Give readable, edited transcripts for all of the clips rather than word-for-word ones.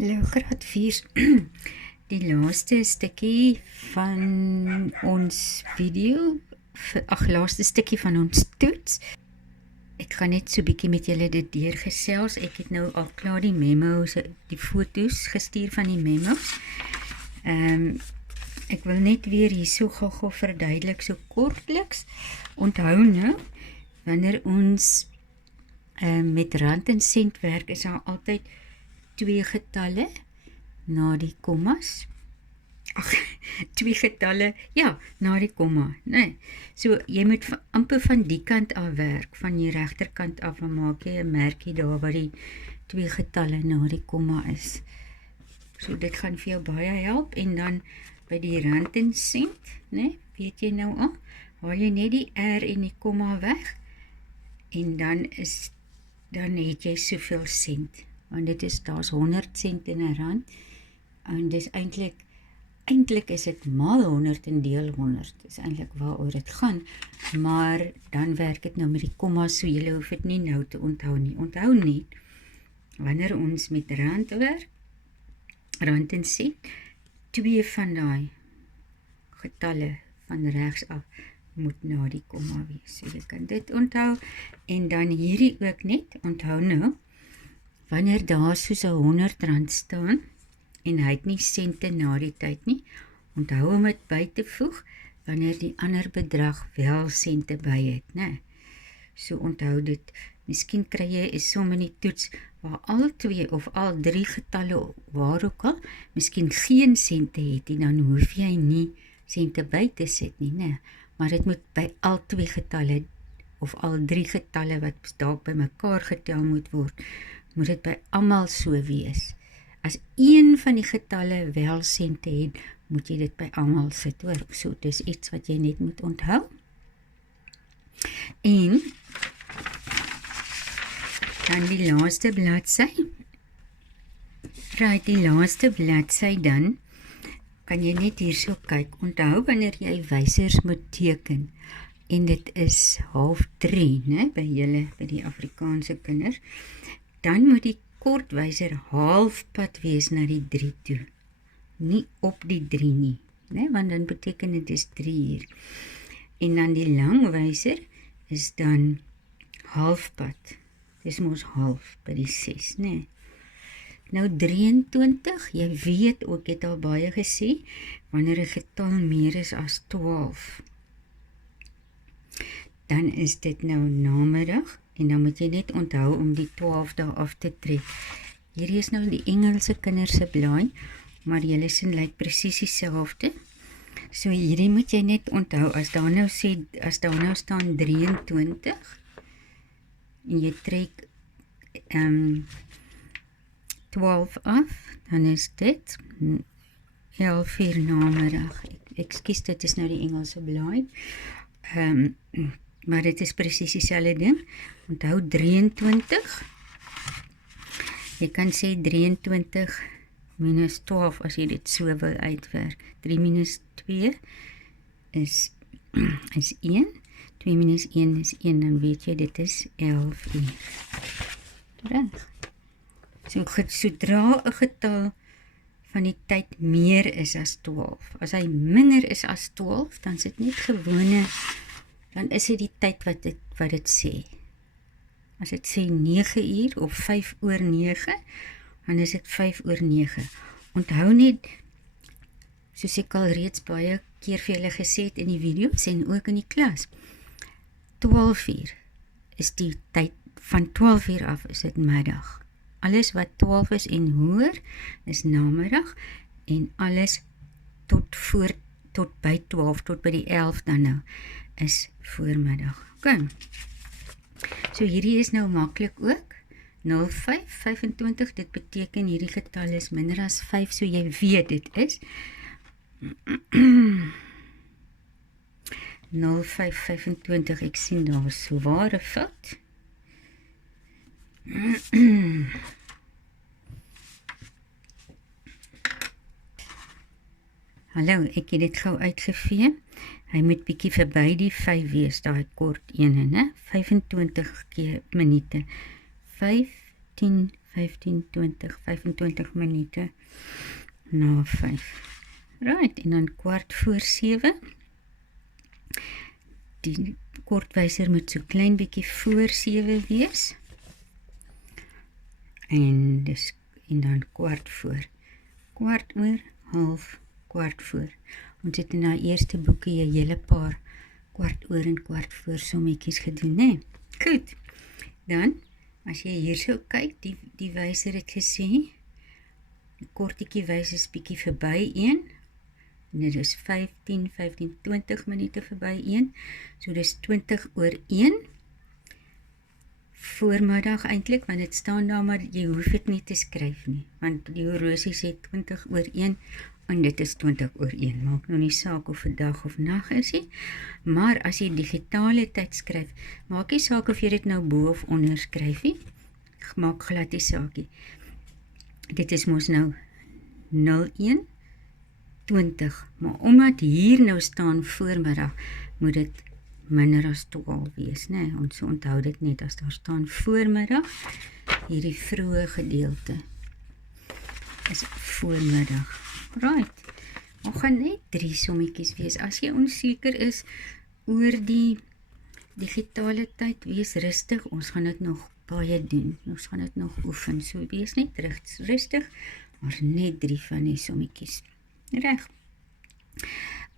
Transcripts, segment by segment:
Hallo graad 4. Die laaste stukkie van ons video, laaste stukkie van ons toets. Ek gaan net so bietjie met julle dit deurgesels. Ek het nou al klaar die memos, die foto's gestuur van die memos. Ek wil net weer hier so gou verduidelik, so kortliks. Onthou nou, wanneer ons met rand en sent werk, is daar altyd 2 getalle na die kommas. Ag, 2 getalle, ja, na die komma, nee. So, jy moet amper van die kant af werk, van die regterkant af, en maak jy 'n merkie daar waar die 2 getalle na die komma is. So, dit gaan vir jou baie help, en dan by die rand en sent, nee, weet jy nou al, haal jy net die R en die komma weg, en dan het jy soveel sent. Want dit is, daar's 100 sent in 'n rand, en dis eintlik is dit maal 100 en deel 100, dis eintlik waaroor dit gaan, maar dan werk dit nou met die komma, so julle hoef dit nie nou te onthou nie. Onthou nie, wanneer ons met rand werk, rand en sent, 2 van daai getalle van regs af moet na die komma wees. So jy kan dit onthou, en dan hierdie ook net, onthou nou, wanneer daar soos 'n R100 staan, en hy het nie sente na die tyd nie, onthou om dit by te voeg, wanneer die ander bedrag wel sente by het, né? So onthou dit, miskien kry jy 'n som in die toets, waar al 2 of al 3 getalle, waar ook al, miskien geen sente het, en dan hoef jy nie sente by te sit nie, né? Maar dit moet by al 2 getalle, of al 3 getalle, wat dalk by mekaar getel moet word, moet dit by almal so wees. As een van die getalle wel sente het, moet jy dit by almal sit, hoor. So, dis iets wat jy net moet onthou. En, dan die laaste bladsy. Right, die laaste bladsy dan, kan jy net hier so kyk. Onthou, wanneer jy wysers moet teken, en dit is 2:30, né, by julle, by die Afrikaanse kinders, dan moet die kortwyser halfpad wees na die 3 toe. Nie op die 3 nie, né? Want dan beteken dit is 3 uur. En dan die langwyser is dan halfpad. Dis mos half by die 6, né? Nou 23, jy weet ook, het al baie gesê, wanneer 'n getal meer is as 12, dan is dit nou namiddag, en dan moet jy net onthou om die 12 daar af te trek. Hierdie is nou die Engelse kinders se blaai, maar julle sien lyk presies dieselfde. So hierdie moet jy net onthou, as daar nou staan 23, en jy trek 12 af, dan is dit 11 uur namiddag. Ekskuus, dit is nou die Engelse blaai. Maar dit is presies dieselfde ding. Onthou 23. Jy kan sê 23 minus 12 as jy dit so wil uitwerk. 3 minus 2 is 1. 2 minus 1 is 1, dan weet jy dit is 11 uur. Reg. So, sodra 'n getal van die tyd meer is as 12. As hy minder is as 12, dan is dit net gewone, dan is dit die tyd wat dit sê. As dit sê 9 uur of 5 oor 9, dan is dit 5 oor 9. Onthou net, soos ek al reeds baie keer vir julle gesê het in die video's en ook in die klas, 12 uur is die tyd, van 12 uur af is dit middag. Alles wat 12 is en hoër is namiddag, en alles tot by 12, tot by die 11 dan nou, is voormiddag. Okay. So hierdie is nou maklik ook. 0525, dit beteken hierdie getal is minder as 5, so jy weet dit is 0525, ek sien daar is so ware fout. Hallo, ek het dit gou uitgevee. Hy moet bietjie verby die 5 wees, daai kort ene, né? 25 keer minute. 5, 10, 15, 20, 25 minute na 5. Right, en dan 6:15. Die kortwyser moet so klein bietjie voor 7 wees. En dan 15:15, 15:15. Ons het in die eerste boekie 'n hele paar 15:15 en 15:15 sommetjies gedoen, né? Goed. Dan, as jy hier so kyk, die wyser het gesê, die kortetjie wys is bietjie verby 1. En dit is 15, 20 minute verby 1. So dis 20:01. Voormiddag eintlik, want dit staan daar, maar jy hoef dit nie te skryf nie, want die horlosie sê 20:01 en dit is 20:01. Maak nou nie saak of dit dag of nag is nie, maar as jy digitale tyd skryf, maak nie saak of jy dit nou bo of onder skryf nie, maak glad nie saak nie. Dit is mos nou 01:20, maar omdat hier nou staan voormiddag, moet dit minder as 12 wees, né? Ons onthou dit net as daar staan voormiddag, hierdie vroeë gedeelte is voormiddag. Right, ons gaan net 3 sommetjies wees. As jy onseker is oor die digitale tyd, wees rustig, ons gaan dit nog baie doen, ons gaan dit nog oefen, so wees net rustig, maar net 3 van die sommetjies. Reg.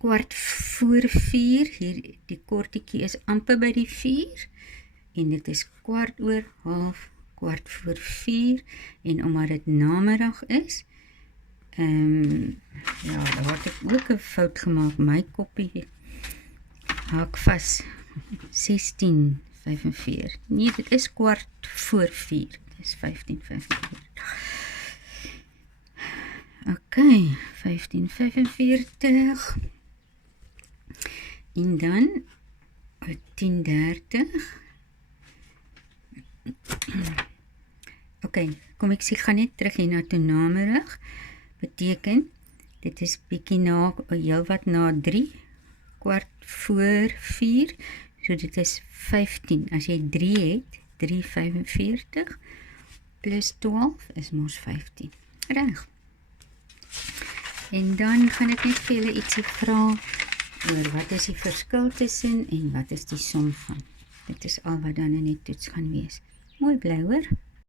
4:15, hier die kortetjie is amper by die 4, en dit is 4:15, 4:15, en omdat dit namiddag is, ja, daar het ek ook 'n fout gemaak, my koppie haak vas, 16:45, nee, dit is 4:15, dit is 15:45. Ok, 15:45, en dan 10:30. Ok, kom ek sê, gaan net terug hier na toe namiddag, beteken, dit is bietjie na, heel wat na 3, 4:15, so dit is 15, as jy 3 het, 3:45, plus 12 is mos 15, reg. En dan gaan ek net vir julle ietsie vra oor wat is die verskil tussen en wat is die som van. Dit is al wat dan in die toets gaan wees. Mooi bly hoor.